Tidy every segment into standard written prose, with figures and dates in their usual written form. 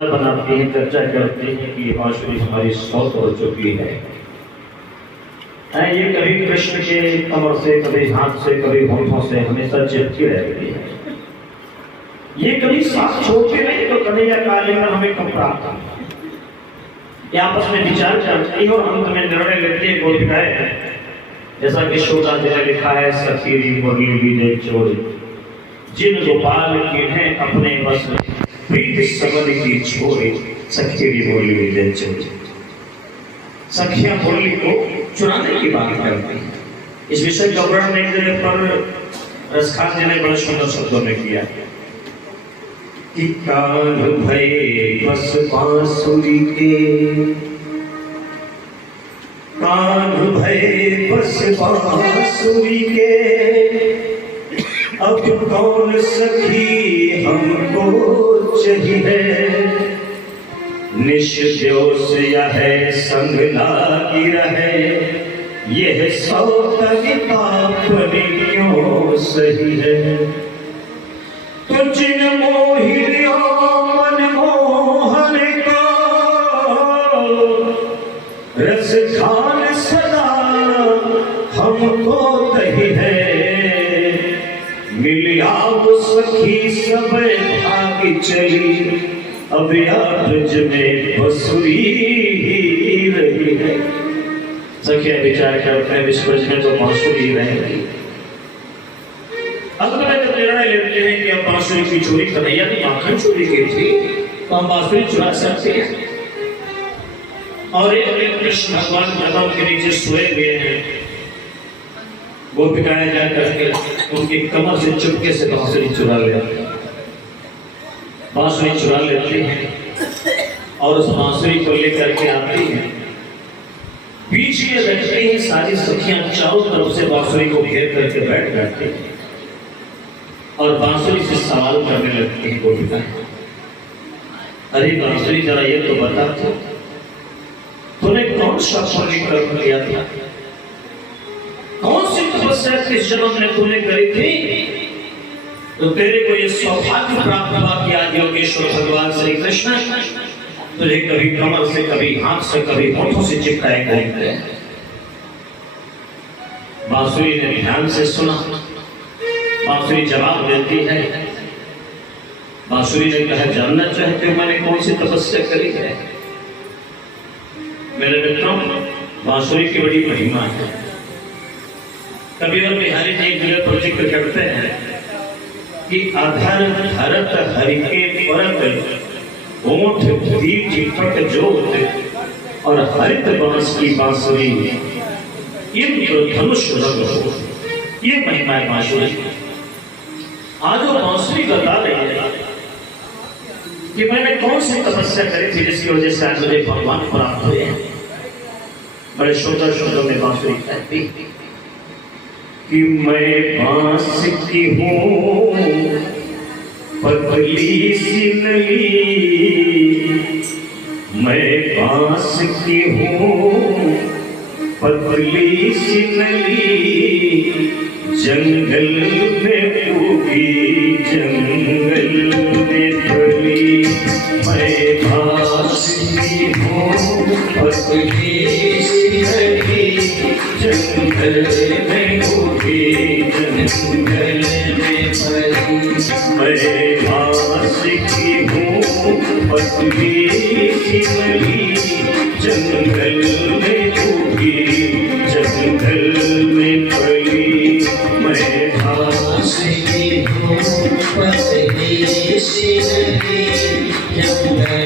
बनाते हैं, चर्चा करते हैं कि बांसुरी हमारी सौत हो चुकी है। ये कभी कृष्ण के कमर से, कभी हाथ से, कभी होठों से हमेशा चिपकी रहती है। ये कभी साथ छोड़ते नहीं तो कन्हैया का लेकर हमें कब प्राप्त होगा। ये आपस में विचार करती है और अंत में निर्णय लेते हैं गोपिकाएं, जैसा कि शोका जी ने लिखा है, सखी मुरली विजय चोरी जिन गोपाल के हैं अपने बस प्रीत सबद की छोरे, सखी मुरली विजय चोरी। सखियां मुरली को चुराने की बात करती हैं। इस विषय का वर्णन एक जगह पर रसखान जी ने बड़े सुंदर शब्दों में किया कि कान भये बस बांसुरी के, कान भये बस बांसुरी के, अब कौन सखी हमको चाहिए। निष्द्योष यह संग लागी रहे, यह सौतगिता अपने क्यों सही है। तो जिन मोहिनियों मनमोहन को रस खान सदा हमको दही है। मिल आओ सखी सब भागी चली, अब ब्रज में बसुरी रही है। सखिया विचार करते हैं इस ब्रज में तो बांसुरी रहेगी। अब तो जब निर्णय लेते हैं कि अब बांसुरी की चोरी कन्हैया की माखन चोरी की थी, तो हम बांसुरी चुरा सकते हैं। और एक कृष्ण भगवान कदम के नीचे सोए हुए हैं। गोपिकाएं जा करके उनकी कमर से चुपके से बांसुरी चुरा लेते हैं, बांसुरी चुरा लेते हैं और उस बांसुरी को लेकर के आती हैं। बीच में बैठते ही सारी सखियां चारों तरफ से बांसुरी को घेर करके बैठ जाती हैं और बांसुरी से सवाल करने लगती हैं गोपिकाएं। अरे बांसुरी जरा ये तो बता, तूने कौन सा पुण्य कर्म किया था, कौन सी तपस्या किस जन्म में तूने करी थी, तो तेरे को ये सौभाग्य प्राप्त हुआ कि आज योगेश्वर भगवान श्री कृष्ण तुझे कभी कमर से, कभी हाथ से, कभी होठों से चिपकाए गए। बांसुरी ने ध्यान से सुना। बांसुरी जवाब देती है। बांसुरी ने कहा, जानना चाहते हो मैंने कौन सी तपस्या करी है। मेरे मित्रों, बांसुरी की बड़ी महिमा है। कबीर और बिहारी जी एक जगह पर जिक्र करते हैं कि अधर धरत हरि के परत, ओठ दीप दीपक जोत, और हरित बांस की बांसुरी, इंद्र धनुष रंग। ये महिमा है बांसुरी। आज वो बांसुरी बता रही है कि मैंने कौन सी तपस्या करी थी जिसकी वजह से आज मुझे भगवान प्राप्त हुए हैं। बड़े सुंदर शब्दों में बांसुरी कहती कि मैं बांस की हूँ पतली सी नली, मैं बांस की हूँ पतली सी नली, जंगल में उगी जंगल में फली। मैं बांस की हूँ पतली सी नली, जंगल में उगी जंगल में फली। मैं बांस की हूँ पतली सी नली, जंगल में उगी जंगल में फली। मैं बांस की हूँ पतली सी नली, जंगल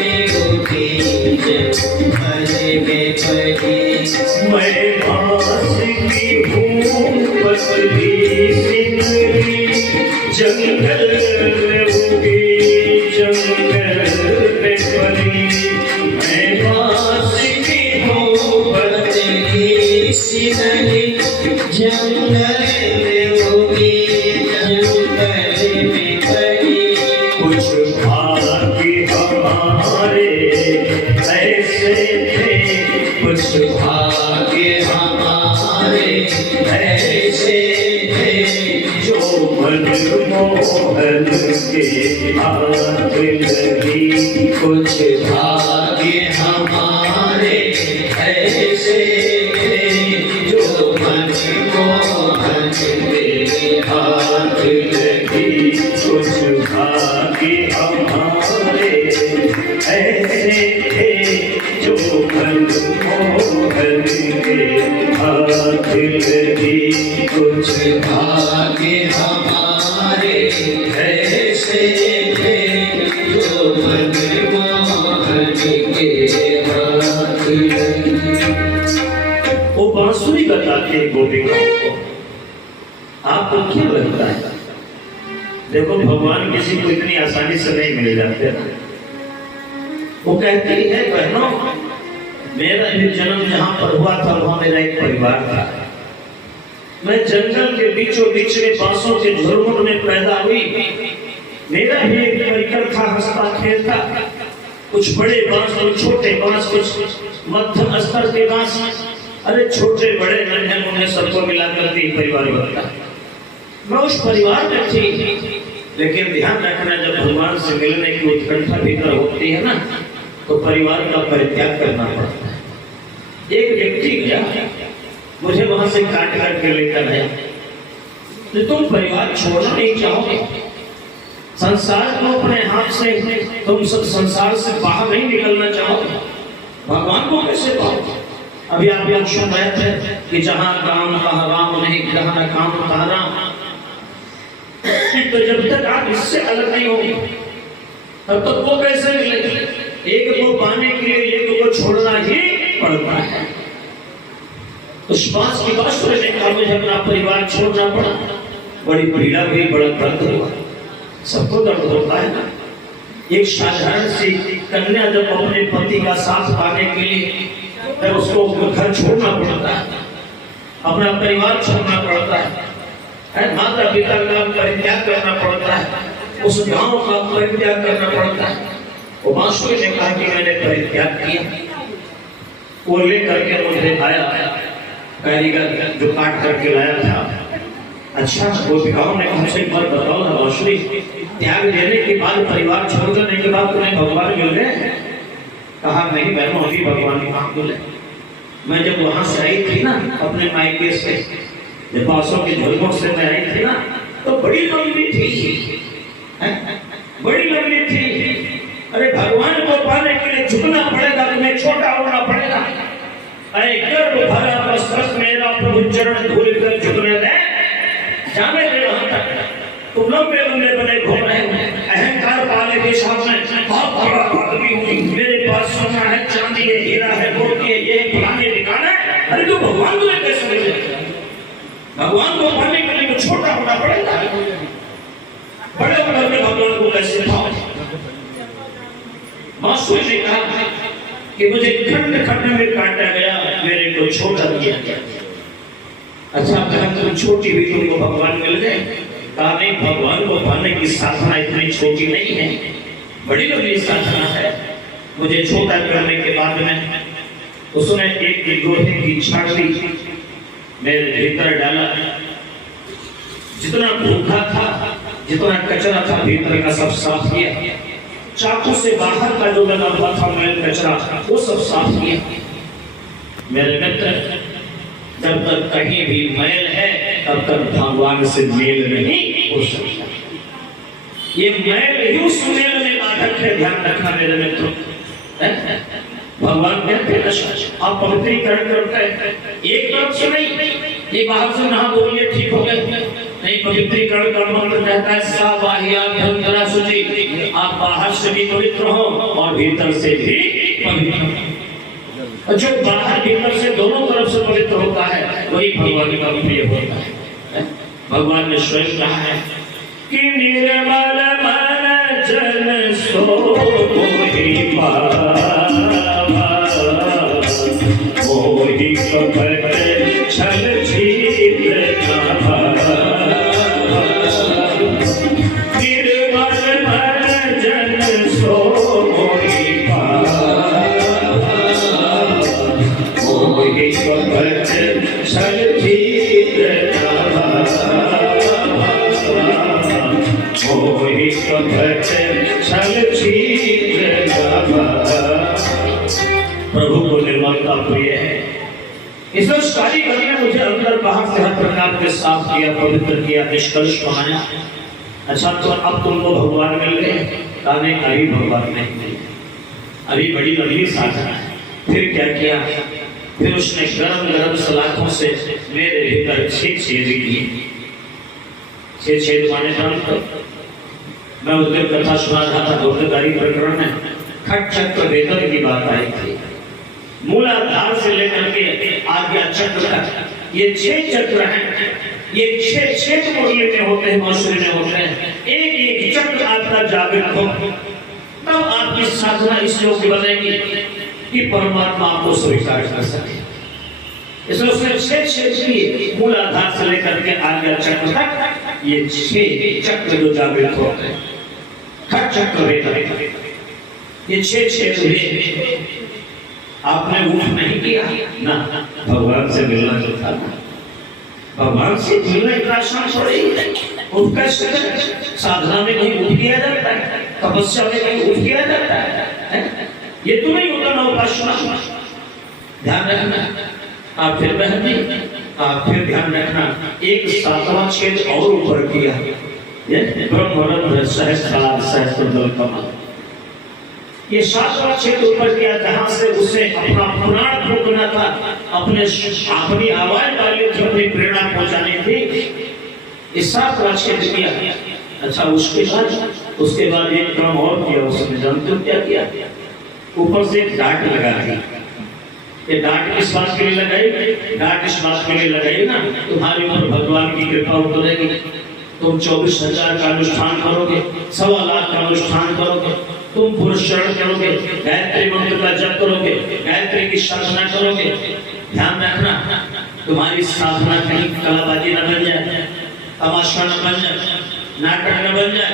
में उगी जंगल में फली। मैं बांस की हूँ पतली सी नली, जंगल में उगी जंगल में फली। मैं बांस की हूँ पतली सी नली, जंगल में उगी जंगल में फली। कुछ भाग्य हमारे ऐसे थे, कुछ भाग्य हमारे ऐसे थे, जो मनमोहन के हाथ लगी। कुछ भाग्य हमारे ऐसे जो मन मोहन तेरे हाथ लगी। कुछ भाग्य हमारे ऐसे जो मन मोहन के हाथ लगी। कुछ भाग्य हमारे ऐसे जो मन मोहन के हाथ लगी। वो बांसुरी बताते हैं गोपिकाओं को। आपको क्यों लगता है? देखो भगवान किसी को इतनी आसानी से नहीं मिल जाते ना। वो कहती है बहनों, मेरा भी जन्म जहां पर हुआ था वहां मेरा एक परिवार था। मैं जंगल के बीचों बीच में बांसों के झुरमुट में पैदा हुई। मेरा भी एक परिकर था, हंसता खेलता। कुछ बड़े बांस, कुछ छोटे बांस, कुछ मध्यम स्तर के बांस। अरे छोटे बड़े नन्हे मुन्ने सबको मिलाकर के परिवार बनता। मैं उस परिवार में थी, लेकिन ध्यान रखना जब भगवान से मिलने की उत्कंठा भीतर होती है ना, तो परिवार का परित्याग करना पड़ता है। एक व्यक्ति गया, मुझे वहां से काट करके लेकर आया। तो तुम परिवार छोड़ना नहीं चाहोगे? संसार को अपने हाथ से तुम संसार से बाहर नहीं निकलना चाहोगे? भगवान को कैसे पाओगे? अभी आप लोग सुन रहे थे कि जहां काम तहां राम नहीं, जहां काम तहां राम। तो जब तक आप इससे अलग नहीं होंगे तब तक वो कैसे मिलेंगे? एक को पाने के लिए एक को छोड़ना ही पड़ता है। उस बात की बात सुनने का मुझे अपना परिवार छोड़ना पड़ा। बड़ी पीड़ा हुई, बड़ा दर्द हुआ। सबको दर्द होता है ना। एक साधारण सी कन्या जब अपने पति का साथ पाने के लिए तब उसको घर छोड़ना पड़ता है, अपना परिवार छोड़ना पड़ता है, माता पिता का परित्याग करना पड़ता है, उस गांव का परित्याग करना पड़ता है। वो बांसुरी ने कहा कि मैंने परित्याग किया। वो लेकर के मुझे आया, कारीगर जो काट करके लाया था। अच्छा, वो गांव ने हमसे एक बार बताओ ना बांसुरी, त्याग देने के बाद, परिवार छोड़ देने के बाद तुम्हें भगवान मिल गए? कहा नहीं बहनों, अभी भगवान कहाँ मिले। मैं जब वहां से आई थी ना अपने मायके से, जब बांसों के झुरमुट से मैं आई थी ना, तो बड़ी लंबी थी, बड़ी लंबी थी। अरे भगवान को पाने के लिए झुकना पड़ेगा, तुम्हें छोटा होना पड़ेगा। अरे गर्व भरा मस्तक मेरा प्रभु चरण धूल कर झुकने दे, जाने दे वहां तक। तुम लंबे लंबे बने घूम रहे हो, अहंकार पाले के सामने बहुत बड़ा आदमी हूँ, मेरे पास सोना है, चांदी है, हीरा है, मोती है, ये फलाने ठिकाना है। अरे तो भगवान को कैसे मिले? भगवान को पाने के लिए छोटा होना पड़ेगा। बड़े होकर के भगवान को कैसे पाओ? बांसुरी ने कहा कि मुझे खंड खंड में काटा गया, मेरे को छोटा किया गया। अच्छा, कहा तुम छोटी भी तुमको भगवान मिल गए? कहा नहीं, भगवान को पाने की साधना इतनी छोटी नहीं है, बड़ी लंबी साधना है। मुझे छोटा करने के बाद में उसने एक लोहे की छाती मेरे भीतर डाला। जितना भूखा था, जितना कचरा था भीतर का सब साफ किया। चाकू से बाहर का जो लगा हुआ था मैल कचरा, वो सब साफ किया। मेरे मित्र, जब तक कहीं भी मैल है तब तक भगवान से मेल नहीं हो सकता। ये मैल ही उस मेल में बाधक है, ध्यान रखना मेरे मित्रों। भगवान कहते हैं आप पवित्रीकरण करते हैं, एक तरफ से नहीं, ये बाहर से नहा बोलिए ठीक हो गए नहीं। पवित्रीकरण का मंत्र कहता है साबाह्याभ्यंतरा शुचि, आप बाहर से भी पवित्र हो और भीतर से भी पवित्र। जो बाहर भीतर से दोनों तरफ से पवित्र होता है वही भगवान का प्रिय होता है। भगवान ने स्वयं कहा है कि निर्मल मन जन सो मोहि पावा, मोहि कपट छल छीत न भावा। निर्मल मन जन सो मोहि पावा, मोहि कपट छल छीत न भावा। मोहि कपट छल छीत प्रभु को निर्मलता प्रिय है। इसलिए उस कारीगर ने मुझे अंदर बाहर से हर प्रकार के साफ किया, पवित्र किया, निष्कलुष बनाया। अच्छा, तो अब तुमको भगवान मिल गए? नहीं, अभी भगवान नहीं मिले, अभी बड़ी लंबी साधना है। फिर क्या किया? फिर उसने गरम गरम सलाखों से मेरे भीतर 6 छेद किए। 6 छेद माने तो मैं उस दिन कथा सुना रहा था, धोखेधारी प्रकरण में खट चक्र वेदन की बात आई थी। मूलाधार से लेकर के आज्ञा चक्र तक ये 6 चक्र हैं। ये 6 मुरली में होते हैं, मौसरी में होते हैं। एक एक चक्र आपका जागृत हो, तब आपकी साधना इस योग्य बनेगी कि परमात्मा आपको स्वीकार कर सके। इसलिए उसने 6 किए, मूलाधार से लेकर के आज्ञा चक्र तक ये 6 चक्र जो जागृत होते हैं। खट चक्र वेदन, ये 6 हुए। आपने उठ नहीं किया ना, भगवान से मिलना जो था, भगवान से मिलना इतना आसान थोड़ी है। उठ कैसे? साधना में कहीं उठ किया जाता है, तपस्या में कहीं उठ किया जाता है? ये तो नहीं होता ना उपासना। ध्यान रखना। आप फिर बहन जी, आप फिर ध्यान रखना, एक 7वां छेद और ऊपर किया, ब्रह्मरंध्र सहस्रार सहस्त्रदल कमल। ये 7वां छेद ऊपर किया, जहां से उसे अपना प्राण फूंकना था, अपनी आवाज डाली थी, अपनी प्रेरणा पहुंचानी थी। इस 7वां छेद किया। अच्छा, उसके बाद एक काम और किया उसने। जानते हो क्या किया? ऊपर से एक डांट लगा दी। ये डांट किस बात के लिए लगाई? डांट इस बात के लिए लगाई ना, तुम्हारे ऊपर भगवान की कृपा उतरेगी। तुम 24,000 का अनुष्ठान करोगे, 1.25 लाख का अनुष्ठान करोगे, तुम पुरुष शरण करोगे, गायत्री मंत्र का जप करोगे, गायत्री की साधना करोगे। ध्यान रखना, तुम्हारी साधना कहीं कलाबाजी न बन जाए, तमाशा न बन जाए, नाटक न बन जाए,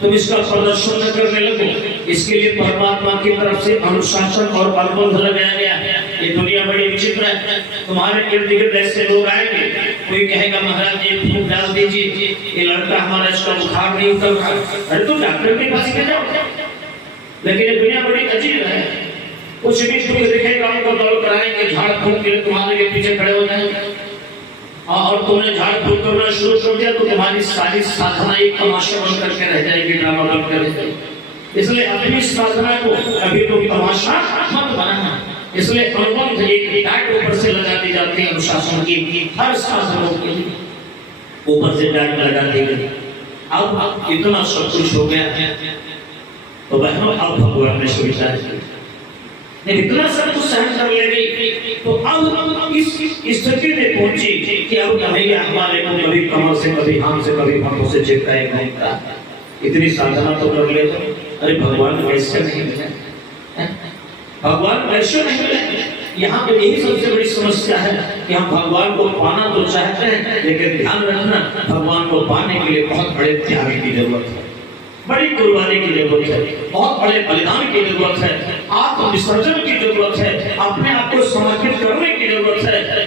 तुम इसका प्रदर्शन न करने लगो। इसके लिए परमात्मा की तरफ से अनुशासन और अनुबंध लगाया गया है। ये दुनिया बड़ी विचित्र है। तुम्हारे इर्द गिर्द ऐसे लोग आएंगे, कोई कहेगा महाराज जी फूक डाल दीजिए, ये लड़का हमारा, इसका बुखार नहीं उतर रहा। अरे तो डॉक्टर के पास के जाओ। लेकिन ये दुनिया बड़ी अजीब है। कुछ भी तुम्हें दिखेगा, उनको दौड़ कराएंगे, झाड़ फूक के तुम्हारे के पीछे खड़े हो जाएंगे। और तुमने झाड़ फूक करना शुरू कर दिया तो तुम्हारी सारी साधना एक तमाशा बन करके रह जाएगी, ड्रामा बन कर रह जाएगी। इसलिए अपनी साधना को कभी तुम तमाशा मत बनाना। इसलिए अनुबंध एक डांट ऊपर से लगा दी जाती है अनुशासन की, हर साधनों के ऊपर से डांट लगा दी गई। अब इतना सब कुछ हो गया तो बहनों, अब भगवान ने सुविचार किया, इतना सब कुछ सहन कर ले गई, तो अब इस स्थिति में पहुंची कि अब कन्हैया हमारे को कभी कमर से, कभी हाथ से, कभी हाथों से चिपकाए घूमता। इतनी साधना तो कर ले। अरे भगवान वैसे नहीं मिले, भगवान वैसे नहीं मिले। यहाँ पे यही सबसे बड़ी समस्या है कि हम भगवान को पाना तो चाहते हैं, लेकिन ध्यान रखना, भगवान को पाने के लिए बहुत बड़े त्याग की जरूरत है, बड़ी कुर्बानी की जरूरत है, बहुत बड़े बलिदान की जरूरत है, आत्म विसर्जन की जरूरत है, अपने आप को समर्पित करने की जरूरत है।